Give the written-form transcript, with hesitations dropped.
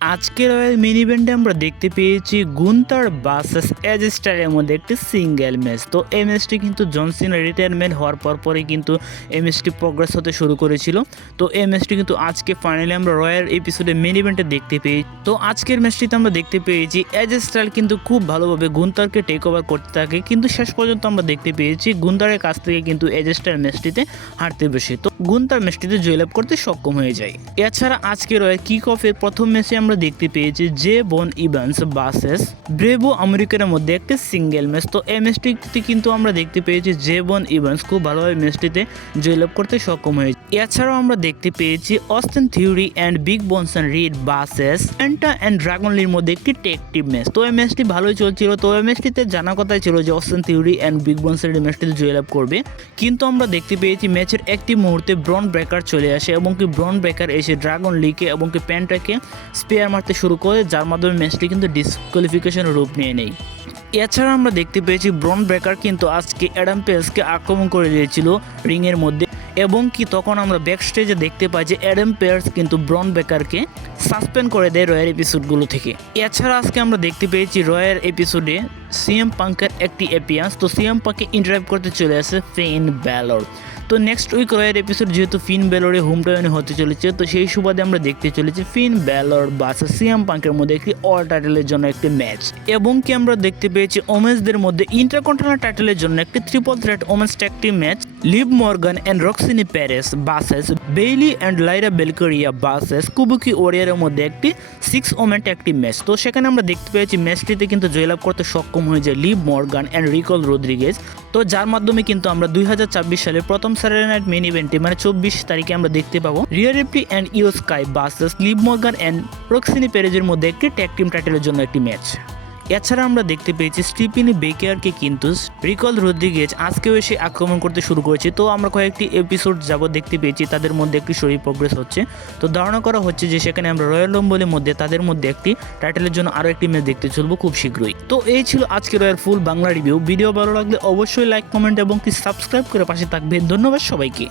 আজকের মিনি ইভেন্টে আমরা দেখতে পেয়েছি গুন্তার ভার্সেস এজ স্টাইলের মধ্যে একটি সিঙ্গেল ম্যাচ। তো এই ম্যাচটি কিন্তু জন সিনা রিটায়ারমেন্ট হওয়ার পরে কিন্তু এই ম্যাচটি প্রোগ্রেস হতে শুরু করেছিল। তো এই ম্যাচটি কিন্তু আজকে ফাইনালি আমরা রয়্যাল এপিসোডে মিনি ইভেন্টে দেখতে পেয়েছি। তো আজকের ম্যাচটিতে আমরা দেখতে পেয়েছি এজ স্টাইল কিন্তু খুব ভালোভাবে গুন্তারকে টেক ওভার করতে থাকে, কিন্তু শেষ পর্যন্ত আমরা দেখতে পেয়েছি গুন্তারের কাছ থেকে কিন্তু এজ স্টাইল ম্যাচটিতে হারতে বসে। তো গুন্তার ম্যাচটিতে জয়লাভ করতে সক্ষম হয়ে যায়। এছাড়া আজকে রয়্যাল কিক অফের প্রথম ম্যাচে আমরা দেখতে পেয়েছি জে বন ইভান্স ভার্সেস ব্রেভো আমেরিকার মধ্যে একটি সিঙ্গেল ম্যাচ। তো এই ম্যাচটিতে কিন্তু আমরা দেখতে পেয়েছি জে বন ইভান্স খুব ভালোভাবে ম্যাচটিতে জয়লাভ করতে সক্ষম হয়েছে। এছাড়াও আমরা দেখতে পেয়েছি Austin Theory and Big Bronson Reed versus এন্টা অ্যান্ড ড্রাগন লির মধ্যে একটি টেক টিম ম্যাচ। তো এই ম্যাচটি ভালোই চলছিল। তো এই ম্যাচটিতে জানা কথাই ছিল যে Austin Theory and Big Bronson Reed ম্যাচটিতে জয়লাভ করবে, কিন্তু আমরা দেখতে পেয়েছি ম্যাচের একটি মুহূর্তে ব্রন ব্রেকার চলে আসে এবং কি ব্রন ব্রেকার এসে ড্রাগন লিকে এবং কি প্যান্টাকে স্পেয়ার মারতে শুরু করে, যার মাধ্যমে ম্যাচটি কিন্তু ডিসকোয়ালিফিকেশনের রূপ নিয়ে নেয়। এছাড়া আমরা দেখতে পেয়েছি ব্রন ব্রেকার কিন্তু আজকে অ্যাডাম পেজকে আক্রমণ করে দিয়েছিল রিংয়ের মধ্যে, এবং কি তখন আমরা ব্যাক স্টেজে দেখতে পাই যে অ্যাডাম পেয়ার্স কিন্তু ব্রন বেকারকে সাসপেন্ড করে দেয় রয়্যাল এপিসোডগুলো থেকে। এছাড়া আজকে আমরা দেখতে পেয়েছি রয়্যাল এপিসোডে সিএম পাঙ্কের একটি অ্যাপিয়ান্স। তো সিএম পাঙ্কে ইন্টারাইভ করতে চলে আসে ফিন ব্যালর। তো নেক্সট উইক রয়্যাল এপিসোড যেহেতু ফিন ব্যালরে হোম টাউনে হতে চলেছে, তো সেই সুবাদে আমরা দেখতে চলেছি ফিন ব্যালর ভার্সেস সিএম পাঙ্কের মধ্যে একটি অল টাইটেলের জন্য একটি ম্যাচ, এবং কি আমরা দেখতে পেয়েছি ওমেন্সদের মধ্যে ইন্টারকন্টিনেন্টাল টাইটেলের জন্য একটি triple threat women's tag team match, Liv Morgan and Roxanne Perez versus Bayley and Lyra Valkyria versus Kabuki ওরিয়ারের মধ্যে একটি 6 ওমেন ট্যাগ টিম ম্যাচ। তো সেখানে আমরা দেখতে পেয়েছি ম্যাচটিতে কিন্তু জয়লাভ করতে সক্ষম হয়ে যায় Liv Morgan and Raquel Rodriguez. তো যার মাধ্যমে কিন্তু আমরা 2024 সালের প্রথম স্যাটারডে নাইট মেইন ইভেন্টে মানে 24 তারিখে আমরা দেখতে পাবো Rhea Ripley and Iyo Sky versus Liv Morgan and Roxanne প্যারেজের মধ্যে একটি ট্যাগ টিম টাইটেলের জন্য একটি ম্যাচ। এছাড়া আমরা দেখতে পেয়েছি স্টিফেনি বেকারকে কিন্তু রিকল রদ্রিগেজ আজকেও এসে আক্রমণ করতে শুরু করেছে। তো আমরা কয়েকটি এপিসোড যাবত দেখতে পেয়েছি তাদের মধ্যে একটি শরীর প্রোগ্রেস হচ্ছে। তো ধারণা করা হচ্ছে যে সেখানে আমরা রয়্যাল রম্বলের মধ্যে তাদের মধ্যে একটি টাইটেলের জন্য আরও একটি ম্যাচ দেখতে চলবো খুব শীঘ্রই। তো এই ছিল আজকে রয়্যাল ফুল বাংলা রিভিউ। ভিডিও ভালো লাগলে অবশ্যই লাইক, কমেন্ট এবং কি সাবস্ক্রাইব করে পাশে থাকবে। ধন্যবাদ সবাইকে।